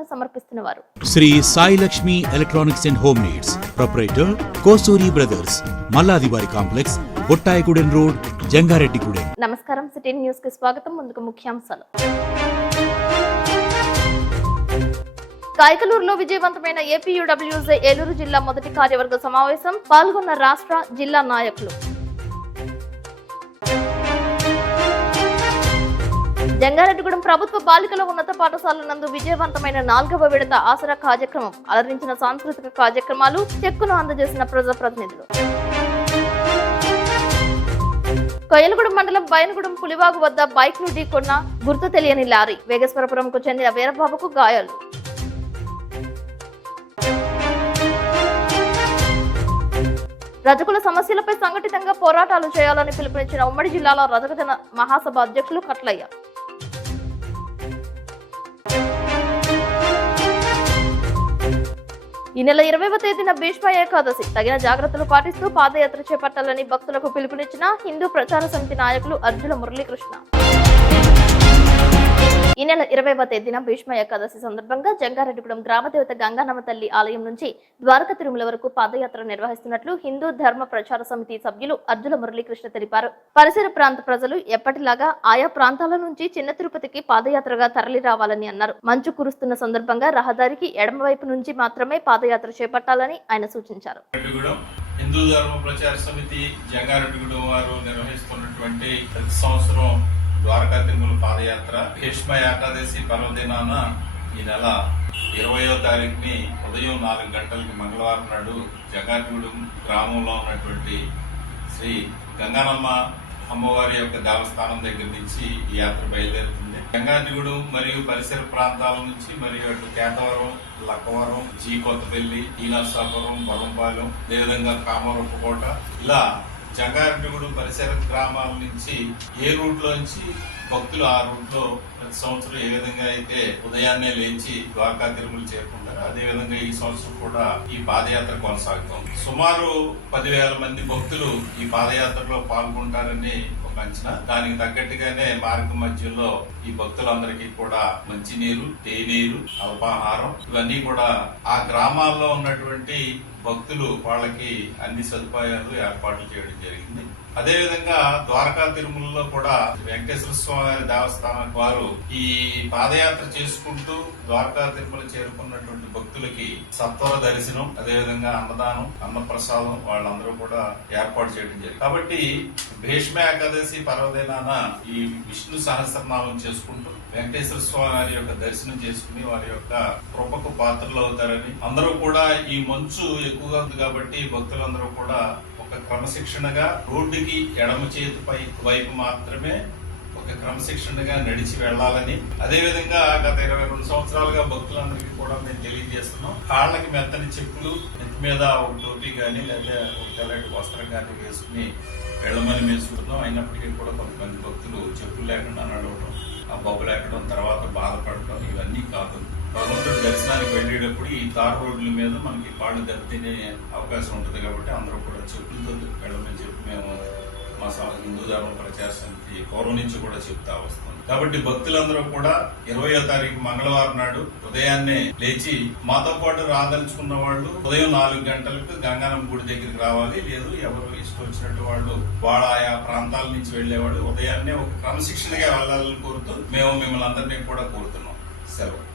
సేవలను సమర్పిస్తున్న వారు. Shri Sai Lakshmi electronics and home needs proprietor Kosuri brothers, మల్లాదివారి కాంప్లెక్స్, బొట్టాయిగూడెం రోడ్, జంగారెడ్డిగూడెం. నమస్కారం, సిటీ న్యూస్ కి స్వాగతం. ముందుగా ముఖ్యాంశాలు. కాయకలూరులో విజయవంతమైన ఏపీయూడబ్ల్యూజే ఏలూరు జిల్లా మొదటి కార్యవర్గ సమావేశం. పాల్గొన్న రాష్ట్ర, జిల్లా నాయకులు. జంగారెడ్డిగూడెం ప్రభుత్వ బాలికల ఉన్నత పాఠశాల నందు విజయవంతమైన 4వ విడత ఆసరా కార్యక్రమం. అలరించిన సాంస్కృతిక కార్యక్రమాలు, చెక్కును అందజేసిన ప్రజాప్రతినిధులు. కొయ్యలగూడెం మండలం బయనగూడెం పులివాగు వద్ద బైక్ ను ఢీకొన్న గుర్తు తెలియని లారీ. వేగేశ్వరపురంకు చెందిన వీరబాబుకు గాయాలు. రజకుల సమస్యలపై సంఘటితంగా పోరాటాలు చేయాలని పిలుపునిచ్చిన ఉమ్మడి జిల్లాల రజకజన మహాసభ అధ్యక్షులు కట్లయ్య. ఈ నెల 20వ తేదీన భీష్మ ఏకాదశి. తగిన జాగ్రత్తలు పాటిస్తూ పాదయాత్ర చేపట్టాలని భక్తులకు పిలుపునిచ్చిన హిందూ ప్రచార సమితి నాయకులు అర్జుల మురళీకృష్ణ. ఈ నెల 20వ తేదీన భీష్మ ఏకాదశి సందర్భంగా జంగారెడ్డిగూడెం గ్రామదేవత గంగానమ్మ తల్లి ఆలయం నుంచి ద్వారకా తిరుమల వరకు పాదయాత్ర నిర్వహిస్తున్నట్లు హిందూ ధర్మ ప్రచార సమితి సభ్యులు అర్జుల మురళీకృష్ణ తెలిపారు. పరిసర ప్రాంత ప్రజలు ఎప్పటిలాగా ఆయా ప్రాంతాల నుంచి చిన్న తిరుపతికి పాదయాత్రగా తరలి రావాలని అన్నారు. మంచు కురుస్తున్న సందర్భంగా రహదారికి ఎడమవైపు నుంచి మాత్రమే పాదయాత్ర చేపట్టాలని ఆయన సూచించారు. హిందూ ధర్మ ప్రచార సమితి జంగారెడ్డిగూడెం వారు నిర్వహిస్తున్నటువంటి ప్రతి సంవత్సరం ద్వారకా తిరుమల పాదయాత్ర భీష్మ ఏకాదశి పర్వదినాన ఈ నెల 20వ తారీఖుని ఉదయం 4 గంటలకి మంగళవారం నాడు జంగారెడ్డిగూడెం గ్రామంలో ఉన్నటువంటి శ్రీ గంగానమ్మ అమ్మవారి యొక్క దేవస్థానం దగ్గర నుంచి ఈ యాత్ర బయలుదేరుతుంది. జంగారెడ్డిగూడెం మరియు పరిసర ప్రాంతాల నుంచి మరియు అటు కేతవరం, లక్కవరం, జీ కొత్తపల్లి, ఈనర్సాపురం, బొల్లంపాలెం, అదేవిధంగా కామరూపకోట, ఇలా జంగారెడ్డిగూడెం పరిసర గ్రామాల నుంచి ఏ రూట్ లోంచి భక్తులు ఆ రూట్ లో ప్రతి సంవత్సరం ఏ విధంగా అయితే ఉదయాన్నే లేచి ద్వారకా తిరుమల చేరుకుంటారు, అదే విధంగా ఈ సంవత్సరం కూడా ఈ పాదయాత్ర కొనసాగుతోంది. సుమారు 10,000 మంది భక్తులు ఈ పాదయాత్రలో పాల్గొంటారని ఒక అంచనా. దానికి తగ్గట్టుగానే మార్గ మధ్యలో ఈ భక్తులందరికీ కూడా మంచినీరు, తేనీరు, అల్పాహారం ఇవన్నీ కూడా ఆ గ్రామాల్లో ఉన్నటువంటి భక్తులు వాళ్ళకి అన్ని సదుపాయాలు ఏర్పాట్లు చేయడం జరిగింది. అదేవిధంగా ద్వారకా తిరుమలలో కూడా వెంకటేశ్వర స్వామి దేవస్థానం వారు ఈ పాదయాత్ర చేసుకుంటూ ద్వారకా తిరుమల చేరుకున్నటువంటి భక్తులకి సత్వర దర్శనం, అదేవిధంగా అన్నదానం, అన్నప్రసాదం వాళ్ళందరూ కూడా ఏర్పాటు చేయడం జరిగింది. కాబట్టి భీష్మ ఏకాదశి పర్వదినాన ఈ విష్ణు సహస్రనామం చేసుకుంటూ వెంకటేశ్వర స్వామి వారి యొక్క దర్శనం చేసుకుని వారి యొక్క కృపకు పాత్రలు అవుతారని, అందరూ కూడా ఈ మంచు ఎక్కువగా ఉంది కాబట్టి భక్తులందరూ కూడా ఒక క్రమశిక్షణగా రోడ్డుకి ఎడమ చేతి వైపు మాత్రమే ఒక క్రమశిక్షణగా నడిచి వెళ్లాలని, అదేవిధంగా గత 22 సంవత్సరాలుగా భక్తులందరికీ కూడా మేము తెలియజేస్తున్నాం. కాళ్ళకి మెత్తని చెప్పులు, నెత్తి మీద ఒక టోపీ గానీ లేదా ఒక తెల్లటి వస్త్రం గానీ వేసుకుని వెళ్ళమని మేము చూస్తున్నాం. అయినప్పటికీ కూడా కొంతమంది భక్తులు చెప్పులు లేకుండా నడవడం, ఆ బొబ్బు లేకడం, తర్వాత బాధపడటం ఇవన్నీ కాదు. భగవంతుడి దర్శనానికి వెళ్ళేటప్పుడు ఈ తార్ రోడ్ల మీద మనకి కాళ్ళు దెబ్బతినే అవకాశం ఉంటుంది కాబట్టి అందరూ కూడా చెప్పులతో వెళ్ళమని చెప్పి మేము మా హిందూ ధర్మ ప్రచార సమితి పూర్వం నుంచి కూడా చెప్తా వస్తాం. కాబట్టి భక్తులందరూ కూడా 20వ తారీఖు మంగళవారం నాడు ఉదయాన్నే లేచి మాతో పాటు రాదలుచుకున్న వాళ్ళు ఉదయం 4 గంటలకు గంగానమ్మ గుడి దగ్గరికి రావాలి. లేదు ఎవరు ఇష్టం వచ్చినట్టు వాళ్ళు వాళ్ళ ఆయా ప్రాంతాల నుంచి వెళ్లేవాళ్ళు ఉదయాన్నే ఒక క్రమశిక్షణగా వెళ్లాలని కోరుతూ మేము మిమ్మల్ని అందరినీ కూడా కోరుతున్నాం. సెలవు.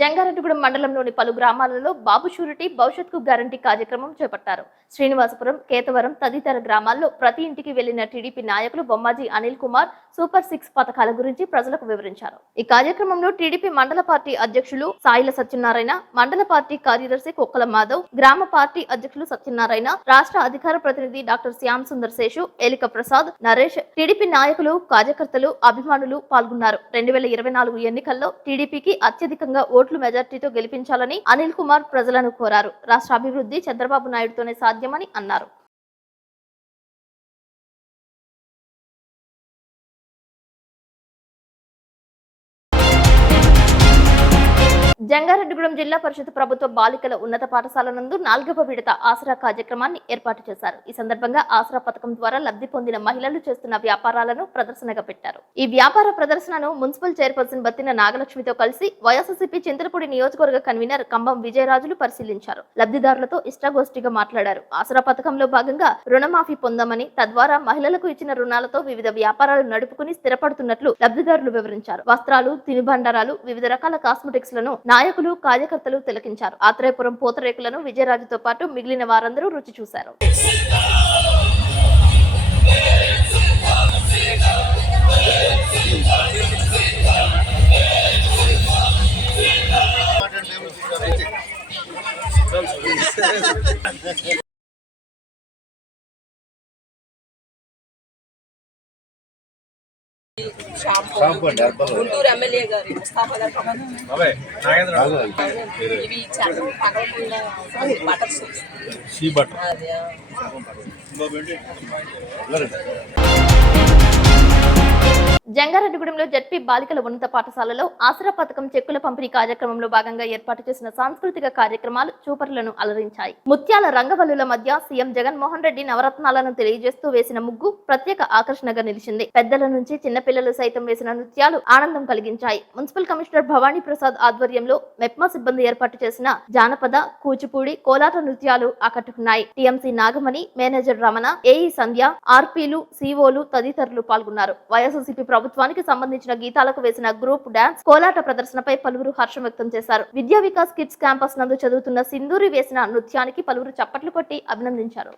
జంగారెడ్డిగూడెం మండలంలోని పలు గ్రామాలలో బాబు షూరిటీ భవిష్యత్కు గ్యారంటీ కార్యక్రమం చేపట్టారు. శ్రీనివాసపురం, కేతవరం తదితర గ్రామాల్లో ప్రతి ఇంటికి వెళ్లిన టీడీపీ నాయకులు బొమ్మాజీ అనిల్ కుమార్ సూపర్ 6 పథకాల గురించి ప్రజలకు వివరించారు. ఈ కార్యక్రమంలో టీడీపీ మండల పార్టీ అధ్యక్షులు సాయిల సత్యనారాయణ, మండల పార్టీ కార్యదర్శి కుక్కల మాధవ్, గ్రామ పార్టీ అధ్యక్షులు సత్యనారాయణ, రాష్ట్ర అధికార ప్రతినిధి డాక్టర్ శ్యామ్ సుందర్ శేషు, ఏలిక ప్రసాద్, నరేష్, టీడీపీ నాయకులు, కార్యకర్తలు, అభిమానులు పాల్గొన్నారు. 2024 ఎన్నికల్లో టీడీపీకి అత్యధికంగా ఓట్లు మెజార్టీతో గెలిపించాలని అనిల్ కుమార్ ప్రజలను కోరారు. రాష్ట్ర అభివృద్ధి చంద్రబాబు నాయుడుతోనే సాధ్యమని అన్నారు. జంగారెడ్డిగూడెం జిల్లా పరిషత్ ప్రభుత్వ బాలికల ఉన్నత పాఠశాల నందు 4వ విడత ఆసరా కార్యక్రమాన్ని ఏర్పాటు చేశారు. ఈ సందర్భంగా ఆసరా పథకం ద్వారా లబ్ధి పొందిన మహిళలు చేస్తున్న వ్యాపారాలను ప్రదర్శనగా పెట్టారు. ఈ వ్యాపార ప్రదర్శనను మున్సిపల్ చైర్పర్సన్ బత్తిన నాగలక్ష్మితో కలిసి వైఎస్ఆర్సీపీ చింతలపూడి నియోజకవర్గ కన్వీనర్ కంబం విజయరాజులు పరిశీలించారు. లబ్ధిదారులతో ఇష్టాగోష్ఠిగా మాట్లాడారు. ఆసరా పథకంలో భాగంగా రుణమాఫీ పొందామని, తద్వారా మహిళలకు ఇచ్చిన రుణాలతో వివిధ వ్యాపారాలు నడుపుకుని స్థిరపడుతున్నట్లు లబ్ధిదారులు వివరించారు. వస్త్రాలు, తినుబండారాలు, వివిధ రకాల కాస్మెటిక్స్ లను నాయకులు, కార్యకర్తలు తిలకించారు. ఆత్రేయపురం పూతరేకులను విజయరాజుతో పాటు మిగిలిన వారందరూ రుచి చూశారు. గుంటూరు ఎమ్మెల్యే గారు ముస్తాఫా గారు ఇవి బటర్ సూప్స్ జంగారెడ్డిగూడెంలో జడ్పీ బాలికల ఉన్నత పాఠశాలలో ఆసరా పథకం చెక్కుల పంపిణీ కార్యక్రమంలో భాగంగా ఏర్పాటు చేసిన సాంస్కృతిక కార్యక్రమాలు చూపరులను అలరించాయి. ముత్యాల రంగవల్లుల మధ్య సీఎం జగన్మోహన్ రెడ్డి నవరత్నాలను తెలియజేస్తూ వేసిన ముగ్గు ప్రత్యేక ఆకర్షణగా నిలిచింది. పెద్దల నుంచి చిన్నపిల్లలు సైతం వేసిన నృత్యాలు ఆనందం కలిగించాయి. మున్సిపల్ కమిషనర్ భవానీ ప్రసాద్ ఆధ్వర్యంలో మెప్మా సిబ్బంది ఏర్పాటు చేసిన జానపద, కూచిపూడి, కోలాట నృత్యాలు ఆకట్టుకున్నాయి. TMC Nagamani, manager Ramana, AE Sandhya, ఆర్పీలు, సిఓలు తదితరులు పాల్గొన్నారు. వైఎస్ఆర్సీపీ ప్రభుత్వానికి సంబంధించిన గీతాలకు వేసిన గ్రూప్ డాన్స్, కోలాట ప్రదర్శనపై పలువురు హర్షం వ్యక్తం చేశారు. విద్యా వికాస్ కిడ్స్ క్యాంపస్ నందు చదువుతున్న సింధూరి వేసిన నృత్యానికి పలువురు చప్పట్లు కొట్టి అభినందించారు.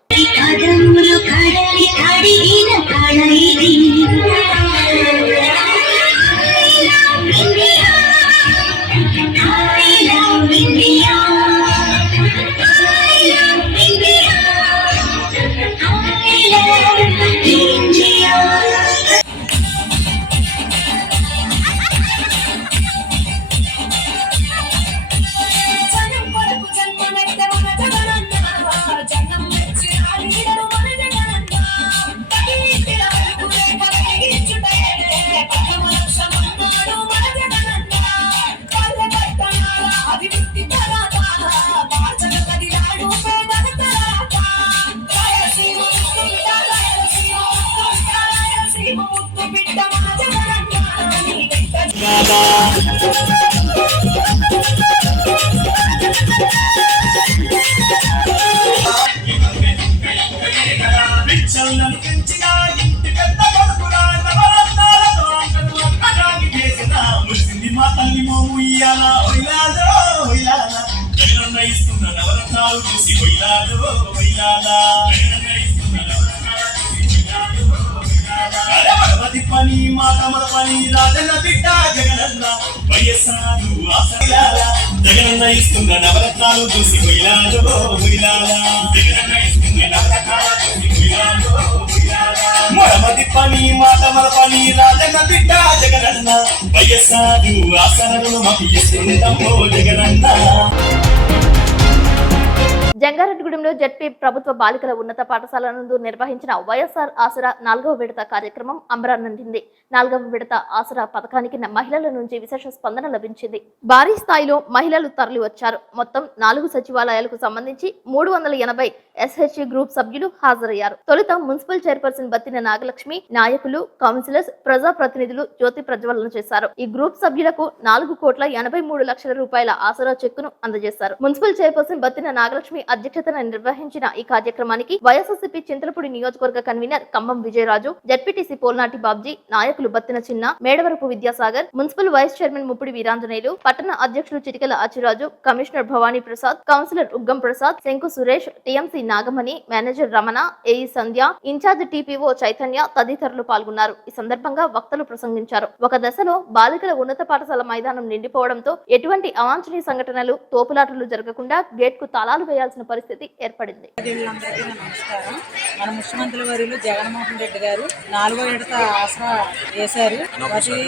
పని మాతమల పని రాజన్న బిడ్డ జగనన్న వైఎస్ఆర్ జగనన్న ఇస్తున్న నవరత్నాలు చూసి హొయిలాలో హొయిలాలా జగనన్న ఇస్తున్న నవరత్నాలు చూసి హొయిలాలో హొయిలాలా మొరమది పని మాతమల పని రాజన్న బిడ్డ జగనన్న వైఎస్ఆర్ ఆసనను మాకు ఇస్తుందమ్మో జగనన్న. జంగారెడ్డిగూడెంలో జడ్పీ ప్రభుత్వ బాలికల ఉన్నత పాఠశాల నందు నిర్వహించిన వైఎస్ఆర్ ఆసరా 4వ విడత కార్యక్రమం అంబరాన్నంటింది. 4వ విడత ఆసరా పథకానికి మహిళల నుంచి విశేష స్పందన లభించింది. భారీ స్థాయిలో మహిళలు తరలి వచ్చారు. మొత్తం 4 సచివాలయాలకు సంబంధించి 380 ఎస్హెచ్ఈ గ్రూప్ సభ్యులు హాజరయ్యారు. తొలుత మున్సిపల్ చైర్పర్సన్ బత్తిన నాగలక్ష్మి, నాయకులు, కౌన్సిలర్స్, ప్రజాప్రతినిధులు జ్యోతి ప్రజ్వలన చేశారు. ఈ గ్రూప్ సభ్యులకు 4,83,00,000 రూపాయల ఆసరా చెక్కును అందజేశారు. మున్సిపల్ చైర్పర్సన్ బత్తిన నాగలక్ష్మి అధ్యక్షతన నిర్వహించిన ఈ కార్యక్రమానికి వైఎస్ఆర్సీపీ చింతలపూడి నియోజకవర్గ కన్వీనర్ కంబం విజయరాజు, జడ్పీటీసీ పోల్నాటి బాబ్జీ, నాయకులు Battina Chinna, Medavarapu Vidyasagar, municipal vice chairman Muppidi Veeranjaneyulu, పట్టణ అధ్యక్షులు Chitikala Achiraju, commissioner Bhavani Prasad, councillor Uggam Prasad, Shanku Suresh, TMC Nagamani, manager Ramana, AE Sandhya, incharge TPO Chaitanya తదితరులు పాల్గొన్నారు. ఈ సందర్భంగా వక్తలు ప్రసంగించారు. ఒక దశలో బాలికల ఉన్నత పాఠశాల మైదానం నిండిపోవడంతో ఎటువంటి అవాంఛనీయ సంఘటనలు, తోపులాటలు జరగకుండా గేట్ కు తాళాలు వేయాల్సిన పరిస్థితి ఏర్పడింది. నమస్కారం. మన ముఖ్యమంత్రి వర్యులు జగన్మోహన్ రెడ్డి గారు 4వ విడత ఆసరా వేశారు. ప్రతి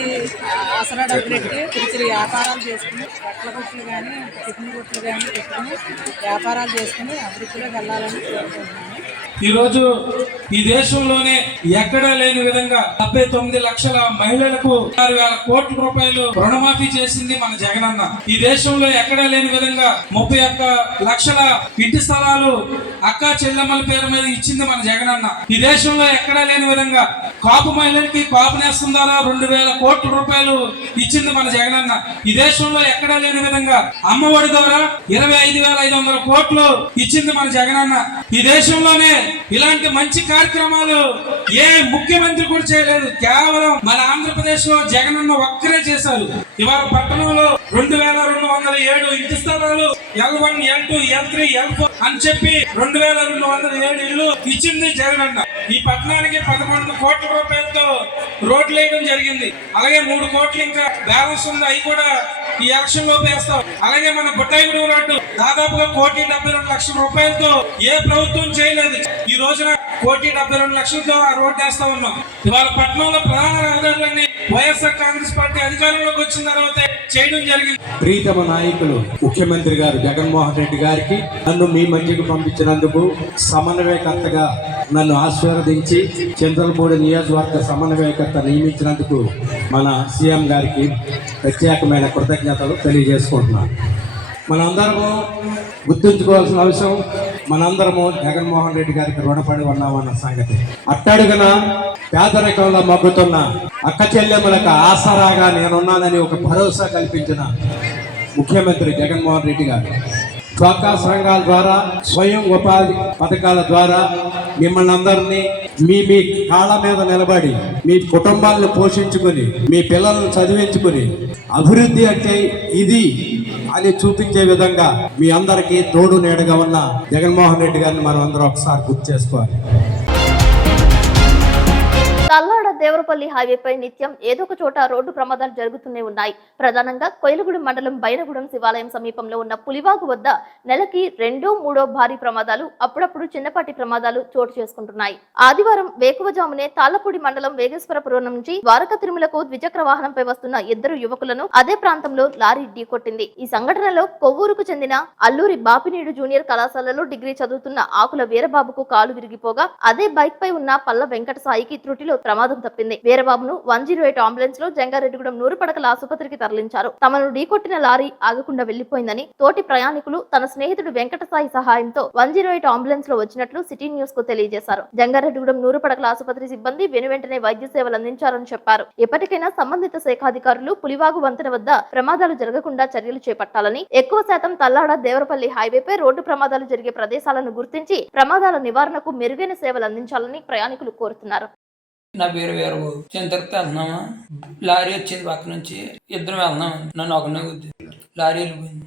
ఆసరా డబ్బులు పెట్టి తిరిగి వ్యాపారాలు చేసుకుని, బట్టల కొట్లు కానీ, టిఫిన్ కొట్లు కానీ పెట్టుకుని వ్యాపారాలు చేసుకుని అభివృద్ధిలోకి వెళ్ళాలని కోరుకుంటున్నాను. ఈరోజు ఈ దేశంలోనే ఎక్కడా లేని విధంగా 79 లక్షల మహిళలకు 6,000 కోట్ల రూపాయలు రుణమాఫీ చేసింది మన జగనన్న. ఈ దేశంలో ఎక్కడా లేని విధంగా 31 లక్షల ఇంటి స్థలాలు అక్క చెల్లెమ్మల పేరు మీద ఇచ్చింది మన జగనన్న. ఈ దేశంలో ఎక్కడా లేని విధంగా కాపు మహిళలకి కాపు నేస్తం ద్వారా 2,000 కోట్ల రూపాయలు ఇచ్చింది మన జగనన్న. ఈ దేశంలో ఎక్కడా లేని విధంగా అమ్మఒడి ద్వారా 25,500 కోట్లు ఇచ్చింది మన జగనన్న. ఈ దేశంలోనే ఇలాంటి మంచి కార్యక్రమాలు ఏ ముఖ్యమంత్రి కూడా చేయలేదు. కేవలం మన ఆంధ్రప్రదేశ్ లో జగనన్న ఒక్కరే చేశారు. ఇవాళ పట్టణంలో 2,207 ఇంటి స్థలాలు L1, L2, L3, L4 అని చెప్పి 2,207 ఇల్లు ఇచ్చింది జగనన్న. ఈ పట్టణానికి 11 కోట్ల రూపాయలతో రోడ్లు వేయడం జరిగింది. అలాగే 3 కోట్లు ఇంకా బ్యాలెన్స్ ఉంది, అవి కూడా ఈ ఎలక్షన్ లోపు వేస్తాం. అలాగే మన బుట్టాయిగూడెం రోడ్డు దాదాపుగా 1,72,00,000 రూపాయలతో ఏ ప్రభుత్వం చేయలేదు. ఈ రోజున 1,72,00,000తో ఆ రోడ్డు వేస్తా ఉన్నాం. ఇవాళ పట్టణంలో ప్రధాన రహదారులన్నీ వైఎస్ఆర్ కాంగ్రెస్ పార్టీ అధికారంలోకి వచ్చిన తర్వాత చేయడం జరిగింది. ప్రీతమ నాయకులు ముఖ్యమంత్రి గారు జగన్మోహన్ రెడ్డి గారికి నన్ను మీ మధ్యకు పంపించినందుకు, సమన్వయకర్తగా నన్ను ఆశీర్వదించి చంద్రపూడి నియోజకవర్గ సమన్వయకర్త నియమించినందుకు మన సీఎం గారికి ప్రత్యేకమైన కృతజ్ఞతలు తెలియజేసుకుంటున్నాను. మనందరము గుర్తుంచుకోవాల్సిన అవసరం, మనందరము జగన్మోహన్ రెడ్డి గారికి రుణపడి ఉన్నామన్న సంగతి. అట్టడుగున పేదరికంలో మగ్గుతున్న అక్క చెల్లెమ్మలకు ఆసరాగా నేనున్నానని ఒక భరోసా కల్పించిన ముఖ్యమంత్రి జగన్మోహన్ రెడ్డి గారు డ్వాక్రా సంఘాల ద్వారా, స్వయం ఉపాధి పథకాల ద్వారా మిమ్మల్ని అందరినీ మీ కాళ్ళ మీద నిలబడి మీ కుటుంబాలను పోషించుకుని మీ పిల్లలను చదివించుకుని అభివృద్ధి అంటే ఇది అని చూపించే విధంగా మీ అందరికీ తోడు నీడగా ఉన్న జగన్మోహన్ రెడ్డి గారిని మనం అందరం ఒకసారి గుర్తు చేసుకోవాలి. తల్లాడ దేవరపల్లి హైవేపై నిత్యం ఏదో ఒక చోట రోడ్డు ప్రమాదాలు జరుగుతూనే ఉన్నాయి. ప్రధానంగా కొయిలగూడెం మండలం బైనగూడెం శివాలయం సమీపంలో ఉన్న పులివాగు వద్ద నెలకి 2-3 భారీ ప్రమాదాలు, అప్పుడప్పుడు చిన్నపాటి ప్రమాదాలు చోటు చేసుకుంటున్నాయి. ఆదివారం వేకువజామునే తాళ్లపూడి మండలం వేగేశ్వరపురం నుంచి ద్వారకా తిరుమలకు ద్విచక్ర వాహనంపై వస్తున్న 2 యువకులను అదే ప్రాంతంలో లారీ ఢీకొట్టింది. ఈ సంఘటనలో కొవ్వూరుకు చెందిన అల్లూరి బాపినీడు జూనియర్ కళాశాలలో డిగ్రీ చదువుతున్న ఆకుల వీరబాబుకు కాలు విరిగిపోగా, అదే బైక్ పై ఉన్న పల్ల వెంకట సాయికి త్రుటిలో ప్రమాదం తప్పింది. వీరబాబును 108 అంబులెన్స్ లో జంగారెడ్డిగూడెం నూరుపడకల ఆసుపత్రికి తరలించారు. తమను ఢీకొట్టిన లారీ ఆగకుండా వెళ్లిపోయిందని తోటి ప్రయాణికులు తన స్నేహితుడు వెంకట సాయి సహాయంతో 108 అంబులెన్స్ లో వచ్చినట్లు సిటీ న్యూస్ కు తెలియజేశారు. జంగారెడ్డిగూడెం నూరుపడకల ఆసుపత్రి సిబ్బంది వెనువెంటనే వైద్య సేవలు అందించారని చెప్పారు. ఎప్పటికైనా సంబంధిత శాఖాధికారులు పులివాగు వంతెన వద్ద ప్రమాదాలు జరగకుండా చర్యలు చేపట్టాలని, ఎక్కువ శాతం తల్లాడ దేవరపల్లి హైవేపై రోడ్డు ప్రమాదాలు జరిగే ప్రదేశాలను గుర్తించి ప్రమాదాల నివారణకు మెరుగైన సేవలు అందించాలని ప్రయాణికులు కోరుతున్నారు. నా పేరు వీరబాబు. తిరుపతి వెళ్తున్నామా, లారీ వచ్చింది పక్క నుంచి, ఇద్దరు వెళ్తున్నాం, నన్ను ఒకనే లారీ వెళ్ళిపోయింది.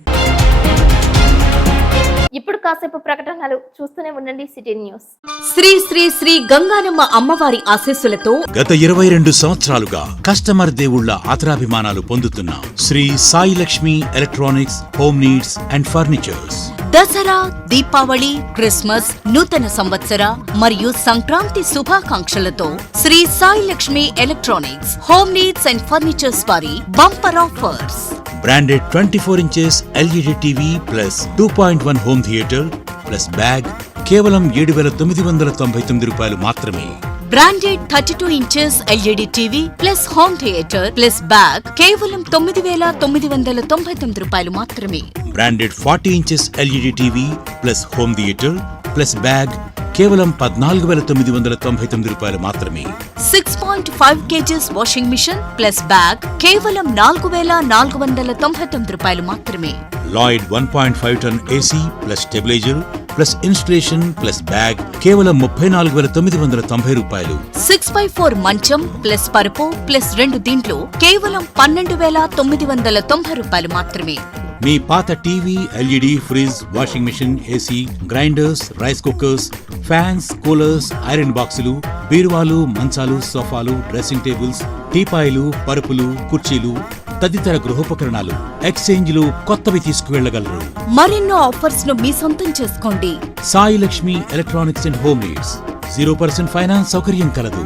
ఇప్పుడు కాసేపు ప్రకటనలు చూస్తూనే ఉండండి సిటీ న్యూస్. శ్రీ శ్రీ శ్రీ గంగానమ్మ అమ్మవారి ఆశీస్సులతో గత 22 సంవత్సరాలుగా కస్టమర్ దేవుళ్ల ఆదరాభిమానాలు పొందుతున్న Shri Sai Lakshmi electronics, home needs and furnitures Dasara, Deepavali, Christmas, నూతన సంవత్సర మరియు సంక్రాంతి శుభాకాంక్షలతో Shri Sai Lakshmi electronics, home needs and furnitures వారి bumper offers. Branded 24 inches LED TV plus 2.1 home theatre plus bag కేవలం 7,999 రూపాయలు మాత్రమే. Branded 32 inches LED TV plus home theatre plus bag కేవలం 9,999 రూపాయలు మాత్రమే. Branded 40 inches LED TV plus home theatre plus bag కేవలం 14,999 రూపాయలు మాత్రమే. 6.5 kgs washing machine plus bag కేవలం 4,499 రూపాయలు మాత్రమే. Lloyd 1.5 ton AC plus stabiliser plus installation plus bag కేవలం 34,990 రూపాయలు. 6x4 మంచం ప్లస్ పరుపు ప్లస్ 2 దిండ్లు కేవలం 12,990 రూపాయలు మాత్రమే. మీ పాత TV, LED, fridge, washing machine, AC, grinders, rice cookers, fans, coolers, iron బాక్సులు, బీరువాలు, మంచాలు, సోఫాలు, డ్రెస్సింగ్ టేబుల్స్, టీపాయిలు, పరుపులు, కుర్చీలు తదితర గృహోపకరణాలు ఎక్స్చేంజ్లు కొత్తవి తీసుకువెళ్లగలరు. మరెన్నో ఆఫర్స్ ను మీ సొంతం చేసుకోండి. Sai Lakshmi electronics and home needs, 0% finance సౌకర్యం కలదు.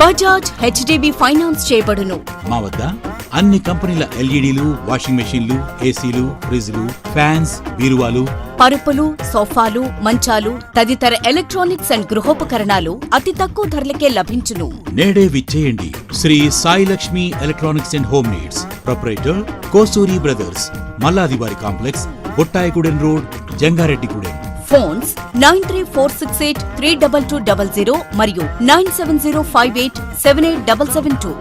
బజాజ్ హెచ్డిబి ఫైనాన్స్ చేయబడును. మా వద్ద అన్ని కంపెనీల ఎల్ఈడీలు, వాషింగ్ మెషీన్లు, ఏసీలు, ఫ్రిజ్లు, ఫ్యాన్స్, బీరువాలు, పరుపులు, సోఫాలు, మంచాలు తదితర ఎలక్ట్రానిక్స్ అండ్ గృహోపకరణాలు అతి తక్కువ ధరలకే లభించును. నేడే విచ్చేయండి. Shri Sai Lakshmi electronics and home needs, proprietor Kosuri brothers, మల్లాదివారి complex, Bottayigudem road, Jangareddygudem. Phones 9346832200 మరియు 9705878772.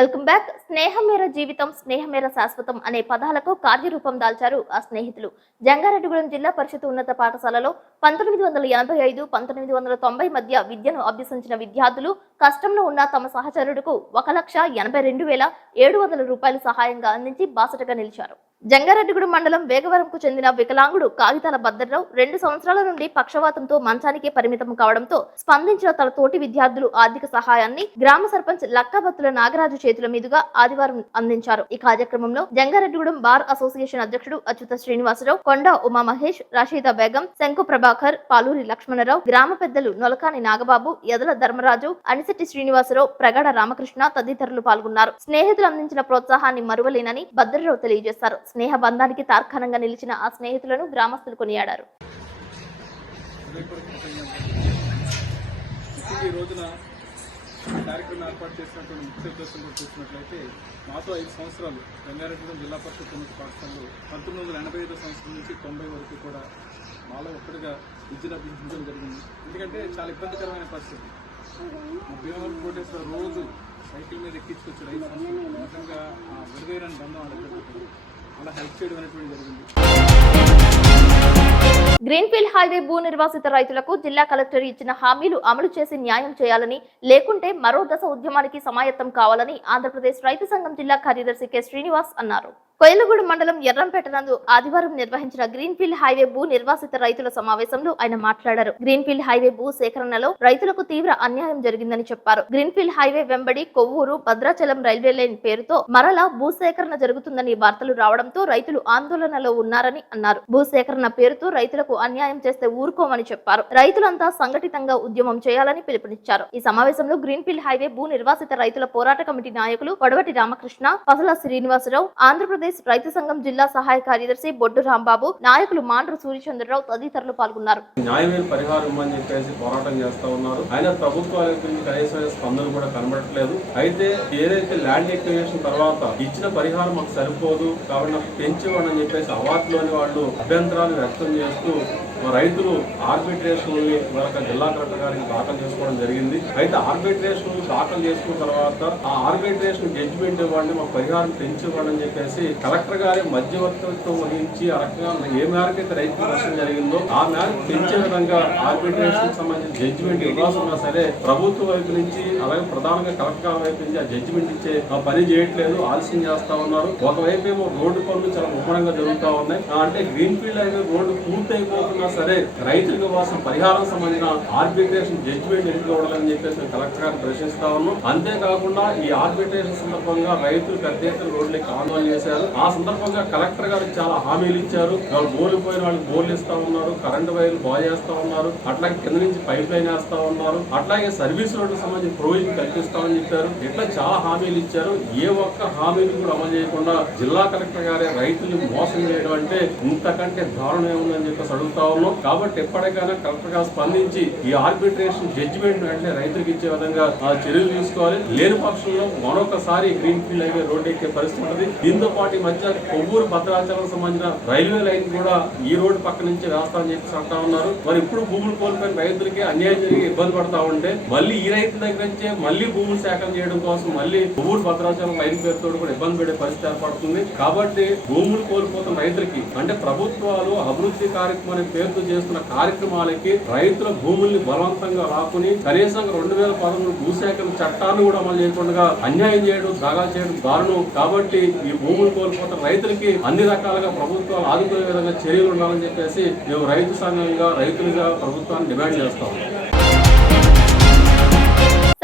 Welcome back. స్నేహమేర జీవితం, స్నేహమేర శాశ్వతం అనే పదాలకు కార్యరూపం దాల్చారు ఆ స్నేహితులు. జంగారెడ్డిగూడెం జిల్లా పరిషత్ ఉన్నత పాఠశాలలో 1985-1990 మధ్య విద్యను అభ్యసించిన విద్యార్థులు కష్టంలో ఉన్న తమ సహచరుడుకు 1,82,700 రూపాయలు సహాయంగా అందించి బాసటగా నిలిచారు. జంగారెడ్డిగూడెం మండలం వేగవరంకు చెందిన వికలాంగుడు కాగితాల భద్రరావు 2 సంవత్సరాల నుండి పక్షవాతంతో మంచానికి పరిమితం కావడంతో స్పందించిన తన తోటి విద్యార్థులు ఆర్థిక సహాయాన్ని గ్రామ సర్పంచ్ లక్కబత్తుల నాగరాజు చేతుల మీదుగా ఆదివారం అందించారు. ఈ కార్యక్రమంలో జంగారెడ్డిగూడెం బార్ అసోసియేషన్ అధ్యక్షుడు అచ్యుత శ్రీనివాసరావు, కొండ ఉమా మహేష్, రషీదా బేగం, శంకు ప్రభాకర్, పాలూరి లక్ష్మణరావు, గ్రామ పెద్దలు నొలకాని నాగబాబు, యదల ధర్మరాజు, అనిశెట్టి శ్రీనివాసరావు, ప్రగాఢ రామకృష్ణ తదితరులు పాల్గొన్నారు. స్నేహితులు అందించిన ప్రోత్సాహాన్ని మరువలేనని భద్రరావు తెలియజేశారు. స్నేహ బంధానికి తార్కాణంగా నిలిచిన ఆ స్నేహితులను గ్రామస్తులు కొనియాడారు. ఈ రోజున కార్యక్రమం ఏర్పాటు చేసినటువంటి ముఖ్య ఉద్దేశం కూడా చూసినట్లయితే మాతో 5 సంవత్సరాలు జంగారెడ్డిగూడెం జిల్లా పరిషత్ ఉన్నత పాఠశాలలో 1985 సంవత్సరం నుంచి 90 వరకు కూడా మాలో ఒక్కడిగా విద్యను అభ్యసించడం జరిగింది. ఎందుకంటే చాలా ఇబ్బందికరమైన పరిస్థితి. భీమవరం కోటేశ్వర రోజు సైకిల్ మీద ఎక్కించుకొచ్చారు 5 సంవత్సరాలు. ముఖ్యంగా విడదీయరాని బంధం అలా హెల్ప్ చేయడం అనేటువంటి జరిగింది. గ్రీన్ఫీల్డ్ హైవే భూ నిర్వాసిత రైతులకు జిల్లా కలెక్టర్ ఇచ్చిన హామీలు అమలు చేసి న్యాయం చేయాలని, లేకుంటే మరో దశ ఉద్యమానికి సమాయత్తం కావాలని ఆంధ్రప్రదేశ్ రైతు సంఘం జిల్లా కార్యదర్శి కె శ్రీనివాస్ అన్నారు. కొయ్యలగూడ మండలం ఎర్రంపేట నందు ఆదివారం నిర్వహించిన గ్రీన్ఫీల్డ్ హైవే భూ నిర్వాసిత రైతుల సమావేశంలో ఆయన మాట్లాడారు. గ్రీన్ఫీల్డ్ హైవే భూ సేకరణలో రైతులకు తీవ్ర అన్యాయం జరిగిందని చెప్పారు. గ్రీన్ఫీల్డ్ హైవే వెంబడి కొవ్వూరు భద్రాచలం రైల్వే లైన్ పేరుతో మరలా భూసేకరణ జరుగుతుందని వార్తలు రావడంతో రైతులు ఆందోళనలో ఉన్నారని అన్నారు. భూసేకరణ పేరుతో రైతులకు అన్యాయం చేస్తే ఊరుకోమని చెప్పారు. రైతులంతా సంఘటితంగా ఉద్యమం చేయాలని పిలుపునిచ్చారు. ఈ సమావేశంలో గ్రీన్ఫీల్డ్ హైవే భూ నిర్వాసిత రైతుల పోరాట కమిటీ నాయకులు కొడవటి రామకృష్ణ, పసల శ్రీనివాసరావు, ఆంధ్రప్రదేశ్ రైతు సంఘం జిల్లా సహాయ కార్యదర్శి బొడ్డు రాంబాబు, నాయకులు మాండ్రు సూర్యచంద్రరావు తదితరులు పాల్గొన్నారు. న్యాయమైన పరిహారం అని చెప్పేసి పోరాటం చేస్తా ఉన్నారు. ఆయన ప్రభుత్వాల గురించి కనీసమైన స్పందన కూడా కనబడట్లేదు. అయితే ఏదైతే ల్యాండ్ ఎక్విజిషన్ తర్వాత ఇచ్చిన పరిహారం మాకు సరిపోదు కాబట్టి నాకు పెంచివ్వని చెప్పేసి అవార్డులోని వాళ్ళు అభ్యంతరాలు వ్యక్తం చేస్తూ రైతులు ఆర్బిట్రేషన్ జిల్లా కలెక్టర్ గారికి దాఖలు చేసుకోవడం జరిగింది. అయితే ఆర్బిట్రేషన్ దాఖలు చేసుకున్న తర్వాత ఆ ఆర్బిట్రేషన్ జడ్జిమెంట్ ఇవ్వండి, మాకు పరిహారం పెంచివ్వండి అని చెప్పేసి కలెక్టర్ గారి మధ్యవర్తిత్వం వహించి ఆ రకంగా ఏ మేరకైతే రైతుల నష్టం జరిగిందో ఆ మేరకు పెంచే విధంగా ఆర్బిట్రేషన్ సంబంధించిన జడ్జిమెంట్ ఇవ్వాల్సిన సరే ప్రభుత్వం వైపు నుంచి అలాగే ప్రధానంగా కలెక్టర్ గారి వైపు నుంచి ఆ జడ్జిమెంట్ ఇచ్చే పని చేయట్లేదు, ఆలస్యం చేస్తా ఉన్నారు. ఒకవైపు ఏమో రోడ్డు పనులు చాలా ముమ్మరంగా జరుగుతూ ఉన్నాయి. అంటే గ్రీన్ఫీల్డ్ హైవే రోడ్డు పూర్తయిపోతున్నా సరే రైతులకు ఇవ్వాల్సిన పరిహారం సంబంధించిన ఆర్బిట్రేషన్ జడ్జిమెంట్ ఎందుకు ఇవ్వాలని చెప్పేసి కలెక్టర్ గారిని ప్రశ్నిస్తా ఉన్నాం. అంతేకాకుండా ఈ ఆర్బిట్రేషన్ సందర్భంగా రైతులు పెద్ద ఎత్తున రోడ్లకి ఆందోళన చేశారు. ఆ సందర్భంగా కలెక్టర్ గారికి చాలా హామీలు ఇచ్చారు. వాళ్ళు బోర్లు పోయిన వాళ్ళకి బోర్లు ఇస్తా ఉన్నారు, కరెంటు వైర్లు బాగు చేస్తా ఉన్నారు, అట్లాగే కింద నుంచి పైప్ లైన్ వేస్తా ఉన్నారు, అట్లాగే సర్వీస్ రోడ్డుకు సంబంధించి ప్రొవిజన్ కల్పిస్తామని చెప్పారు. ఇట్లా చాలా హామీలు ఇచ్చారు. ఏ ఒక్క హామీని కూడా అమలు చేయకుండా జిల్లా కలెక్టర్ గారే రైతులు మోసం చేయడం అంటే ఇంతకంటే దారుణం ఏముందని చెప్పేసి అడుగుతా ఉన్నాం. ఉన్నాం. కాబట్టి ఎప్పటికైనా కలెక్టర్ గా స్పందించి ఈ ఆర్బిట్రేషన్ జడ్జిమెంట్ వెంటనే రైతులకు ఇచ్చే విధంగా చర్యలు తీసుకోవాలి. లేని పక్షంలో మరొకసారి గ్రీన్ ఫీల్డ్ హైవే రోడ్డు ఎక్కే పరిస్థితి ఉంటుంది. దీంతో పాటు ఈ మధ్య కొవ్వూరు భద్రాచలం సంబంధించిన రైల్వే లైన్ కూడా ఈ రోడ్డు పక్క నుంచి వేస్తామని చెప్పి అంటా ఉన్నారు. మరి ఇప్పుడు భూములు కోల్పోయిన రైతులకి అన్యాయం జరిగి ఇబ్బంది పడతా ఉంటే మళ్ళీ ఈ రైతుల దగ్గర నుంచే మళ్ళీ భూములు సేకరణ చేయడం కోసం మళ్ళీ కొవ్వూరు భద్రాచలం లైన్ పేరుతో కూడా ఇబ్బంది పడే పరిస్థితి ఏర్పడుతుంది. కాబట్టి భూములు కోల్పోతున్న రైతులకి అంటే ప్రభుత్వాలు అభివృద్ధి కార్యక్రమం పేరుతో చేస్తున్న కార్యక్రమాలకి రైతుల భూముల్ని బలవంతంగా లాక్కుని కనీసం 2013 భూసేకరణ చట్టాన్ని కూడా అమలు చేయకుండా అన్యాయం చేయడం, దాగా చేయడం దారుణం. కాబట్టి ఈ భూములు కోల్పోతున్న రైతులకి అన్ని రకాలుగా ప్రభుత్వాలు ఆదుకునే విధంగా చర్యలు ఉండాలని చెప్పేసి మేము రైతు సంఘంగా రైతులుగా ప్రభుత్వాన్ని డిమాండ్ చేస్తాం.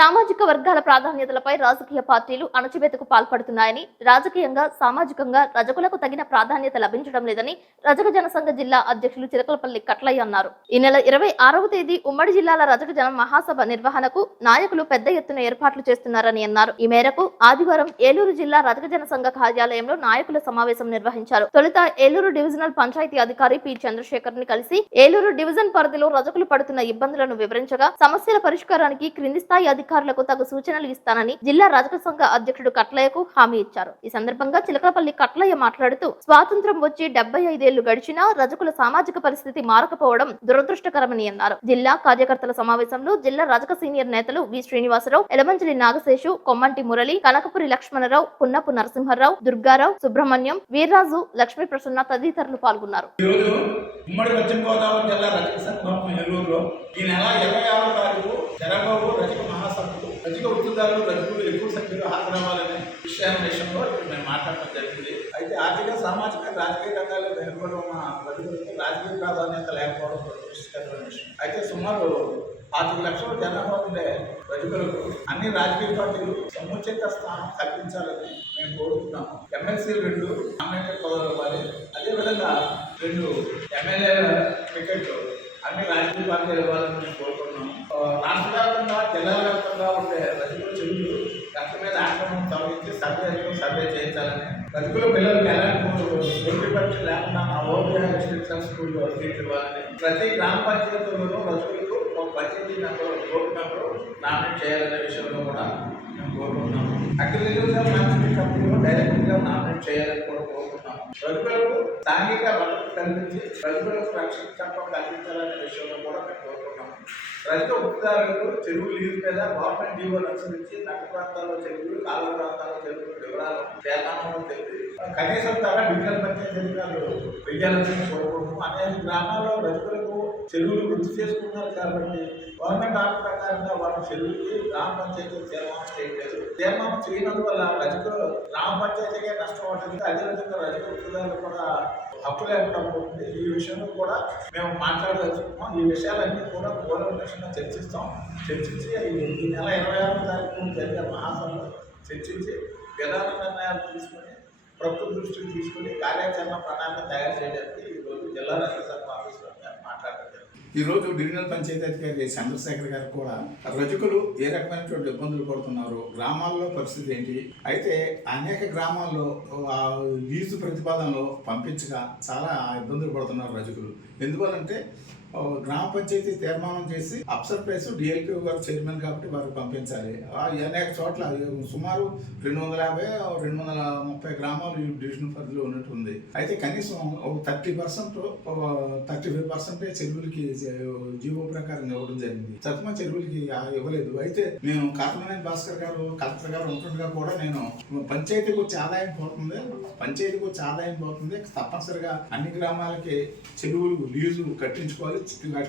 సామాజిక వర్గాల ప్రాధాన్యతలపై రాజకీయ పార్టీలు అణచివేతకు పాల్పడుతున్నాయని, రాజకీయంగా సామాజికంగా రజకులకు తగిన ప్రాధాన్యత లభించడం లేదని రజక జనసంఘ జిల్లా అధ్యక్షులు చిలకలపల్లి కట్లయ్య అన్నారు. ఈ నెల 26వ తేదీ ఉమ్మడి జిల్లాల రజక జన మహాసభ నిర్వహణకు నాయకులు పెద్ద ఎత్తున ఏర్పాట్లు చేస్తున్నారని అన్నారు. ఈ మేరకు ఆదివారం ఏలూరు జిల్లా రజక జనసంఘ కార్యాలయంలో నాయకుల సమావేశం నిర్వహించారు. తొలుత ఏలూరు డివిజనల్ పంచాయతీ అధికారి పి చంద్రశేఖర్ ని కలిసి ఏలూరు డివిజన్ పరిధిలో రజకులు పడుతున్న ఇబ్బందులను వివరించగా సమస్యల పరిష్కారానికి క్రింది స్థాయి అధికారులకు తగు సూచనలు ఇస్తానని జిల్లా రజక సంఘ అధ్యక్షుడు కట్లయ్యకు హామీ ఇచ్చారు. ఈ సందర్భంగా చిలకలపల్లి కట్లయ్య మాట్లాడుతూ స్వాతంత్ర్యం వచ్చి 75 ఏళ్లు గడిచినా రజకుల సామాజిక పరిస్థితి మారకపోవడం దురదృష్టకరమని అన్నారు. జిల్లా కార్యకర్తల సమావేశంలో జిల్లా రజక సీనియర్ నేతలు వి శ్రీనివాసరావు, ఎలమంచిలి నాగశేషు, కొమ్మంటి మురళి, కనకపురి లక్ష్మణరావు, పున్నపు నరసింహరావు, దుర్గారావు, సుబ్రహ్మణ్యం, వీర్రాజు, లక్ష్మీ ప్రసన్న తదితరులు పాల్గొన్నారు. ఉమ్మడి పశ్చిమ గోదావరి జిల్లా రజక సంఘం ఏలూరులో ఈ నెల 26వ తారీఖు జరగబో రజక మహాసభకు రజక వృత్తిదారులు రజకులు ఎక్కువ సంఖ్యలో హాజరవ్వాలనే విషయంలో మేము మాట్లాడటం జరిగింది. అయితే ఆర్థిక, సామాజిక, రాజకీయ రంగాల్లో వెనుకబడి ఉన్న రజకులకు రాజకీయ ప్రాధాన్యత లేకపోవడం దురదృష్టకరమైన విషయం. అయితే సుమారు 5 లక్షల జనాభా ఉండే రజకులకు అన్ని రాజకీయ పార్టీలు సముచిత స్థానం కల్పించాలని మేము కోరుతున్నాము. ఎమ్మెల్సీలు 2 నామినేటెడ్ పదవులు ఇవ్వాలి. అదేవిధంగా 2 ఎమ్మెల్యేల టికెట్లు అన్ని రాజకీయ పార్టీలు ఇవ్వాలని మేము కోరుకుంటున్నాము. రాష్ట్ర వ్యాప్తంగా, జిల్లా వ్యాప్తంగా ఉండే రజకుల చెరువులు కట్ట మీద ఆక్రమణ తొలగించి సర్వే చేయించాలని, రజకుల పిల్లలకు ఎలాంటి పోటీ పరీక్ష లేకుండా మా ఓపిక రెసిడెన్షియల్ స్కూల్లో సీట్లు ఇవ్వాలని, ప్రతి గ్రామ పంచాయతీలోనూ రజకులకు ఒక పంచాయతీ బోర్డు మెంబరు నామినేట్ చేయాలనే విషయంలో కూడా మేము కోరుకుంటున్నాము. అగ్రికల్చర్ మార్కెటింగ్ కంపెనీలో డైరెక్ట్గా నామినేట్ చేయాలని కూడా కోరుకుంటున్నాము. రజకులకు సాంఘిక భద్రత కల్పించి రజకులకు రక్షణ చట్టం కల్పించాలనే విషయంలో కూడా మేము కోరుకుంటున్నాము. రజక వృత్తిదారులకు చెరువు లీజు మీద గవర్నమెంట్ జీవోలు అనుసరించి నగర ప్రాంతాల్లో చెరువులు, కాలువ ప్రాంతాల్లో చెరువుల వివరాలు కేంద్రంలో తెలిపి కనీసం ధర డివిజనల్ పంచాయతీ అధికారులు వెయ్యాలని కోరుకుంటున్నాము. అనేక గ్రామాల్లో రజకులకు చెరువులు వృద్ధి చేసుకున్నారు కాబట్టి గవర్నమెంట్ ఆర్డర్ ప్రకారంగా వాళ్ళ చెరువులకి గ్రామ పంచాయతీ తీర్మానం చేయలేదు. తీర్మానం చేయనందువల్ల రజకులు గ్రామ పంచాయతీకే నష్టం అవుతుంది. అదేవిధంగా రజక వృత్తిదారులు కూడా హక్కు లేకుండా పోతుంది. ఈ విషయంలో కూడా మేము మాట్లాడదలుచుకున్నాం. ఈ విషయాలన్నీ కూడా కూలంకషంగా చర్చించి ఈ నెల 26వ తారీఖు జరిగే మహాసభలో చర్చించి విధాన నిర్ణయాలు తీసుకుని ప్రభుత్వ దృష్టికి తీసుకుని కార్యాచరణ ప్రణాళిక తయారు చేయడానికి ఈరోజు జిల్లా రజక సంఘం ఆఫీసులో మాట్లాడతారు. ఈరోజు డివిజనల్ పంచాయతీ అధికారి చంద్రశేఖర్ గారు కూడా రజకులు ఏ రకమైనటువంటి ఇబ్బందులు పడుతున్నారు, గ్రామాల్లో పరిస్థితి ఏంటి, అయితే అనేక గ్రామాల్లో లీజు ప్రతిపాదనలో పంపించగా చాలా ఇబ్బందులు పడుతున్నారు రజకులు. ఎందువల్లంటే గ్రామ పంచాయతీ తీర్మానం చేసి అప్సర్ ప్రైస్ డిఎల్పీ గారు చైర్మన్ కాబట్టి వారికి పంపించాలి. అనేక చోట్ల సుమారు 250-230 గ్రామాలు ఈ డివిజన్ పరిధిలో ఉన్నట్టుంది. అయితే కనీసం 35% చెరువులకి జీవో ప్రకారం ఇవ్వడం జరిగింది. తక్కువ చెరువులకి ఇవ్వలేదు. అయితే నేను కాకమనేని భాస్కర్ గారు కలెక్టర్ గారు ఉంటుండగా కూడా నేను పంచాయతీకి వచ్చే ఆదాయం పోతుంది, తప్పనిసరిగా అన్ని గ్రామాలకి చెరువులు లీజు కట్టించుకోవాలి.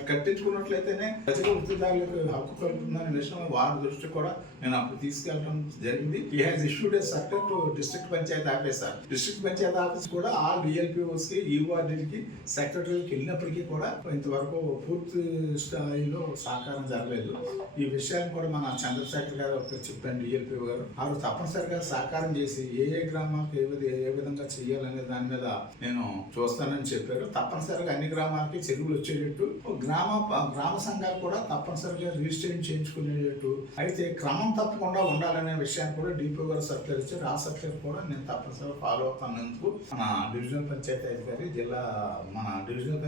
కట్టించుకున్నట్లయితేనే రజక వృత్తిదారులకు హక్కు కలుగుతుందనే విషయం వారి దృష్టి కూడా నేను అప్పుడు తీసుకెళ్ళడం జరిగింది. He has issued a circular to district panchayat officer. District panchayat office కూడా ఆ డిఎల్పిఓస్ కి, ఈఓఆర్డీలకి, సెక్రటరీకి వెళ్ళినప్పటికీ కూడా ఇంతవరకు పూర్తి స్థాయిలో సహకారం జరగలేదు. ఈ విషయాన్ని కూడా మన చంద్రశేఖర్ గారు చెప్పాను డిఎల్పిఓ గారు. వారు తప్పనిసరిగా సహకారం చేసి ఏ గ్రామాలకు ఏ విధంగా చేయాలనే దాని మీద నేను చూస్తానని చెప్పారు. తప్పనిసరిగా అన్ని గ్రామాలకి చెరువులు వచ్చేటట్టు చేసుకునేటట్టు గ్రామ సంఘాలు కూడా తప్పనిసరిగా రిజిస్ట్రేషన్ చేయించుకునేటట్టు అయితే క్రమం తప్పకుండా ఉండాలనే విషయాన్ని కూడా డిపో గారు సర్క్యులర్ ఇచ్చారు. ఆ సర్క్యులర్ కూడా నేను తప్పనిసరిగా ఫాలో అవుతున్నందుకు మన డివిజనల్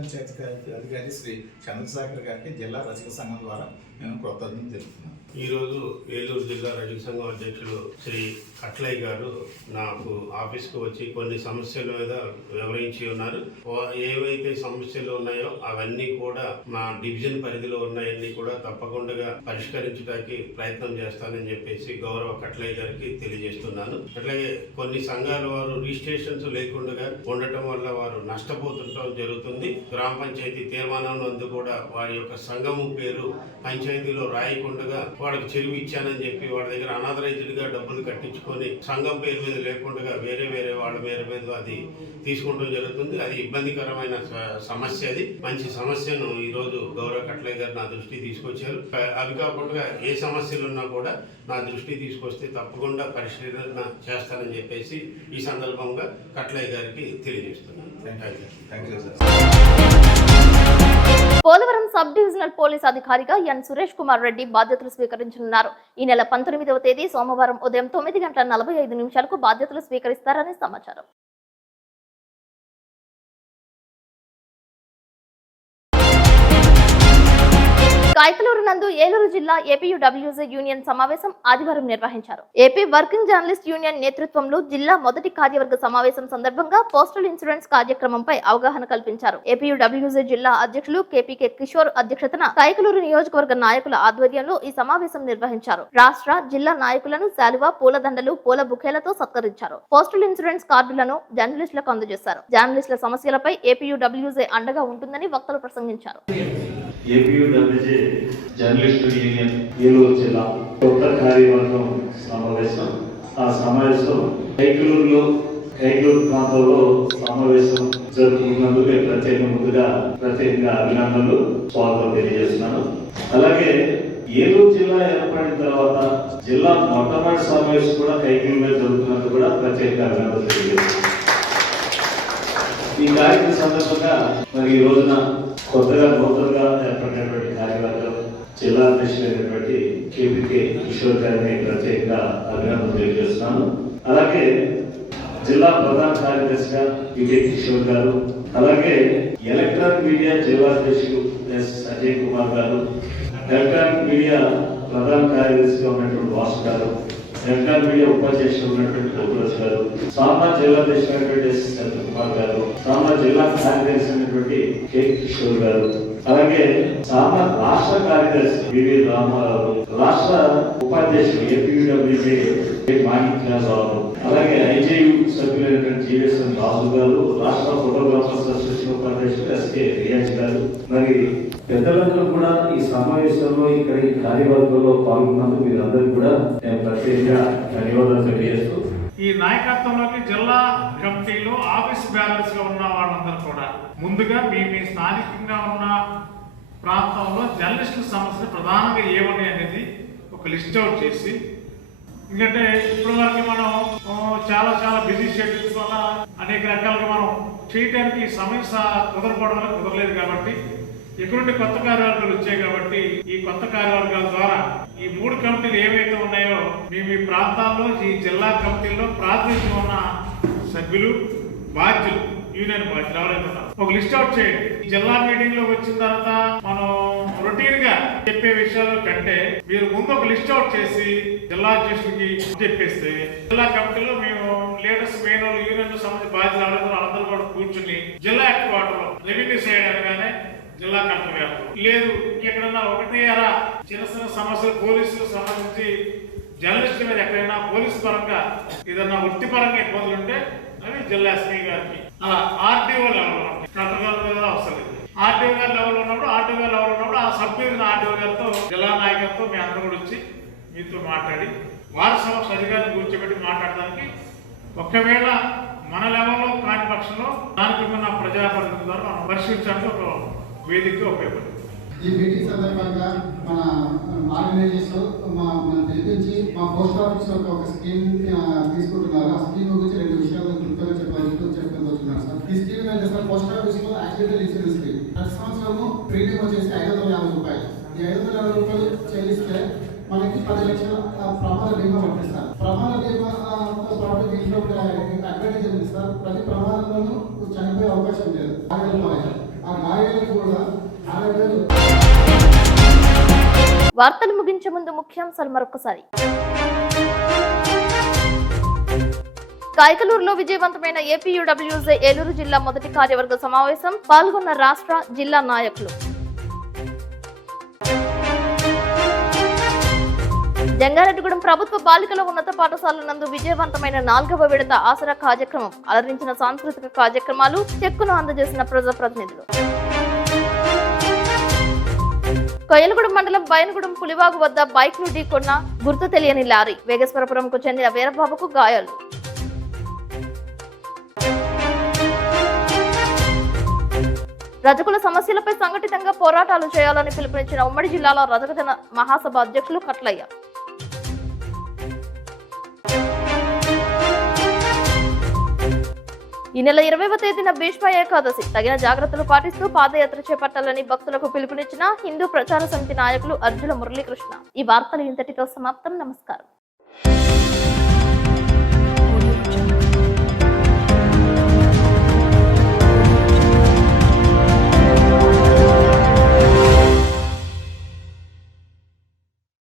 పంచాయతీ అధికారి శ్రీ చంద్రశేఖర్ గారికి జిల్లా రజక సంఘం ద్వారా నేను కృతజ్ఞతలు తెలుపుతున్నాను. ఈరోజు ఏలూరు జిల్లా రజక సంఘం అధ్యక్షుడు శ్రీ కట్లయ్య గారు నాకు ఆఫీస్కు వచ్చి కొన్ని సమస్యల మీద వివరించి ఉన్నారు. ఏవైతే సమస్యలు ఉన్నాయో అవన్నీ కూడా మా డివిజన్ పరిధిలో ఉన్నాయన్నీ కూడా తప్పకుండా పరిష్కరించడానికి ప్రయత్నం చేస్తానని చెప్పేసి గౌరవ కట్లయ్య గారికి తెలియజేస్తున్నాను. అట్లాగే కొన్ని సంఘాల వారు రిజిస్ట్రేషన్స్ లేకుండా ఉండటం వల్ల వారు నష్టపోతుండటం జరుగుతుంది. గ్రామ పంచాయతీ తీర్మానం నందు కూడా వారి యొక్క సంఘము పేరు పంచాయతీలో రాయకుండా వాళ్ళకి చెరువు ఇచ్చానని చెప్పి వాళ్ళ దగ్గర అనాథరైజ్డ్ గా డబ్బులు కట్టించుకొని సంఘం పేరు మీద లేకుండా వేరే వాళ్ళ మీద అది తీసుకుంటూ జరుగుతుంది. అది ఇబ్బందికరమైన సమస్య. అది మంచి సమస్యను ఈ రోజు గౌరవ కట్లయ్య గారు నా దృష్టికి తీసుకొచ్చారు. అవి కాకుండా ఏ సమస్యలు ఉన్నా కూడా నా దృష్టికి తీసుకొస్తే తప్పకుండా పరిశీలన చేస్తానని చెప్పేసి ఈ సందర్భంగా కట్లయ్య గారికి తెలియజేస్తున్నాను. Thank you sir. Polavaram sub divisional police అధికారిగా ఎన్ సురేష్ కుమార్ రెడ్డి బాధ్యతలు స్వీకరించనున్నారు. ఈ నెల 19వ తేదీ సోమవారం ఉదయం 9:45 బాధ్యతలు స్వీకరిస్తారని సమాచారం. కాయకలూరు నందు ఏలూరు జిల్లా ఏపీయూడబ్ల్యూజే యూనియన్ సమావేశం ఆదివారం నిర్వహించారు. ఏపీ వర్కింగ్ జర్నలిస్ట్ యూనియన్ నేతృత్వంలో జిల్లా మొదటి కార్యవర్గ సమావేశం సందర్భంగా పోస్టల్ ఇన్సూరెన్స్ కార్యక్రమంపై అవగాహన కల్పించారు. ఏపీయూడబ్ల్యూజే జిల్లా అధ్యక్షులు కేపీకే కిషోర్ అధ్యక్షతన కాయకలూరు నియోజకవర్గ నాయకుల ఆధ్వర్యంలో ఈ సమావేశం నిర్వహించారు. రాష్ట్ర జిల్లా నాయకులను శాలువా, పూలదండలు, పూల బుకేలతో సత్కరించారు. పోస్టల్ ఇన్సూరెన్స్ కార్డులను జర్నలిస్టులకు అందజేశారు. జర్నలిస్టుల సమస్యలపై ఏపీయూడబ్ల్యూజే అండగా ఉంటుందని వక్తలు ప్రసంగించారు. ఏపీయూడబ్ల్యూజే జర్నలిస్టు యూనియన్ ఏలూరు జిల్లా కొత్త కార్యవర్గం సమావేశం. ఆ సమావేశం కైకలూరు ప్రాంతంలో సమావేశం జరుపుకున్నందుకు ప్రత్యేకంగా అభినందనలు, స్వాగతం తెలియజేస్తున్నాను. అలాగే ఏలూరు జిల్లా ఏర్పడిన తర్వాత జిల్లా మొట్టమొదటి సమావేశం కూడా కైకలూరులో జరుగుతున్నందుకు కూడా ప్రత్యేకంగా అభినందనలు తెలియజేస్తున్నాను. ఈ కార్యక్రమం సందర్భంగా మరి ఈ రోజున నూతనంగా ఏర్పడినటువంటి కార్యవర్గం జిల్లా అధ్యక్షులైనటువంటి కేపీకే కిషోర్ గారిని ప్రత్యేకంగా అభినందనలు తెలియజేస్తున్నాను. అలాగే జిల్లా ప్రధాన కార్యదర్శిగా పీకే కిషోర్ గారు, అలాగే ఎలక్ట్రానిక్ మీడియా జిల్లా అధ్యక్షుడు ఎస్ అజయ్ కుమార్ గారు, ఎలక్ట్రానిక్ మీడియా ప్రధాన కార్యదర్శిగా ఉన్నటువంటి వాసు గారు, ఎలక్ట్రానిక్ మీడియా ఉపాధ్యక్షుడు ఉన్నటువంటి గోకులరాజు గారు, సామా జిల్లా అధ్యక్షుడైనటువంటి ఎస్ సత్యకుమార్ గారు, సామా జిల్లా కార్యదర్శి అయినటువంటి కె కిషోర్ గారు, అలాగే సామా రాష్ట్ర కార్యదర్శి వివి రామారావు, రాష్ట్ర ఉపాధ్యక్షుడు ఏపీయూడబ్ల్యూజే మాణిక్యాలరావు, అలాగే ఐజేయు సభ్యులైనటువంటి జిఎస్ఎన్ రాజు గారు, రాష్ట్ర ఫోటోగ్రాఫర్స్ అసోసియేషన్ ఉపాధ్యక్షుడు ఎస్కే రియాజ్ గారు, మరి పెద్దలందరూ కూడా ఈ సమావేశంలో ఇక్కడ ఈ కార్యవర్గంలో పాల్గొన్నందుకు మీరందరికీ కూడా నేను ప్రత్యేకంగా ధన్యవాదాలు తెలియజేస్తూ ఈ నాయకత్వంలోకి జిల్లా కమిటీలో ఆఫీస్ బ్యాలెన్స్ లో ఉన్న వాళ్ళందరూ కూడా ముందుగా మీ స్థానికంగా ఉన్న ప్రాంతంలో జర్నలిస్టుల సమస్యలు ప్రధానంగా ఏమని అనేది ఒక లిస్ట్ అవుట్ చేసి, ఎందుకంటే ఇప్పటి వరకు మనం చాలా బిజీ షెడ్యూల్స్ వల్ల అనేక రకాలుగా మనం చేయడానికి సమయం కుదరపోవడం వల్ల కుదరలేదు. కాబట్టి ఇక్కడ నుండి కొత్త కార్యవర్గాలు వచ్చాయి. కాబట్టి ఈ కొత్త కార్యవర్గాల ద్వారా ఈ 3 కమిటీలు ఏవైతే ఉన్నాయో మీ ప్రాంతాల్లో ఈ జిల్లా కమిటీల్లో ప్రాతినిధ్యం ఉన్న సభ్యులు, బాధ్యులు, యూనియన్ బాధ్యులు ఎవరైతే ఉన్నారు ఒక లిస్ట్ అవుట్ చేయండి. జిల్లా మీటింగ్ లో వచ్చిన తర్వాత మనం రొటీన్ గా చెప్పే విషయాల కంటే మీరు ముందు ఒక లిస్ట్ అవుట్ చేసి జిల్లా అధ్యక్షుడికి చెప్పేస్తే జిల్లా కమిటీలో మేము లీడర్స్, మెయిన్ యూనియన్ సంబంధించి బాధ్యులు ఎవరైతే అందరూ కూడా కూర్చుని జిల్లా హెడ్ క్వార్టర్ లో రెవెన్యూ సైడ్ అనగానే జిల్లా కలెక్టర్ గారు లేదు, ఇంకెక్కడన్నా చిన్న సమస్యలు పోలీసులకు సంబంధించి జర్నలిస్టుల మీద ఎక్కడైనా పోలీసు పరంగా ఏదన్నా వృత్తిపరంగా ఇబ్బందులు ఉంటే అవి జిల్లా ఎస్పీ గారికి, అలా ఆర్టీఓ లెవెల్ కలెక్టర్ గారు అవసరం లేదు. ఆర్టీఓ గారి లెవెల్ ఉన్నప్పుడు ఆ సబ్ డివిజన్ ఆర్టీఓ గారితో జిల్లా నాయకులతో మీ అందరూ కూడా వచ్చి మీతో మాట్లాడి వారి సమక్ష అధికారిని కూర్చోబెట్టి మాట్లాడడానికి, ఒకవేళ మన లెవెల్లో కాని పక్షంలో దానికి ఉన్న ప్రజాప్రతినిధుల ద్వారా మనం పరిశీలించడానికి ఒక వేదికగా ఉపయోగపడుతుంది. ఈ మీటింగ్ సందర్భంగా మన ఆర్గనైజేషన్ మనం పిలిపించి మా పోస్ట్ ఆఫీస్ ఒక స్కీమ్ తీసుకుంటున్నారు. ఆ స్కీమ్ గురించి 2 విషయాలు క్లుప్తంగా చెప్పబోతున్నారు సార్. ఈ స్కీమ్ ఏంటంటే సార్, పోస్ట్ ఆఫీస్ లో యాక్సిడెంటల్ ఇన్సూరెన్స్ స్కీమ్ ప్రతి సంవత్సరము ప్రీమియం వచ్చేసి 550 రూపాయలు. ఈ 550 రూపాయలు చెల్లిస్తే మనకి 10 లక్షల ప్రమాద బీమా వర్తిస్తారు. ప్రమాద బీమా దీంట్లో అడ్వాంటేజ్ ఉంది సార్. ప్రతి ప్రమాదంలోనూ చనిపోయే అవకాశం లేదు. ఆ గాయాలు కూడా 60,000. వార్తలు ముగించే ముందు ముఖ్యాంశాలు మరొకసారి. కాయకలూరులో విజయవంతమైన ఏపీయూడబ్ల్యూజే ఏలూరు జిల్లా మొదటి కార్యవర్గ సమావేశం. పాల్గొన్న రాష్ట్ర, జిల్లా నాయకులు. జంగారెడ్డిగూడెం ప్రభుత్వ బాలికల ఉన్నత పాఠశాల నందు విజయవంతమైన 4వ విడత ఆసరా కార్యక్రమం. అలరించిన సాంస్కృతిక కార్యక్రమాలు, చెక్కును అందజేసిన ప్రజాప్రతినిధులు. కొయ్యలగూడెం మండలం బయనగూడెం పులివాగు వద్ద బైక్ ను ఢీకొన్న గుర్తు తెలియని లారీ. వేగేశ్వరపురంకు చెందిన వీరబాబుకు గాయాలు. రజకుల సమస్యలపై సంఘటితంగా పోరాటాలు చేయాలని పిలుపునిచ్చిన ఉమ్మడి జిల్లాలో రజక మహాసభ అధ్యక్షులు కట్లయ్య. ఈ నెల 20వ తేదీన భీష్మ ఏకాదశి. తగిన జాగ్రత్తలు పాటిస్తూ పాదయాత్ర చేపట్టాలని భక్తులకు పిలుపునిచ్చిన హిందూ ప్రచార సమితి నాయకులు అర్జుల మురళీకృష్ణ. ఈ వార్తలు ఇంతటితో సమాప్తం. నమస్కారం.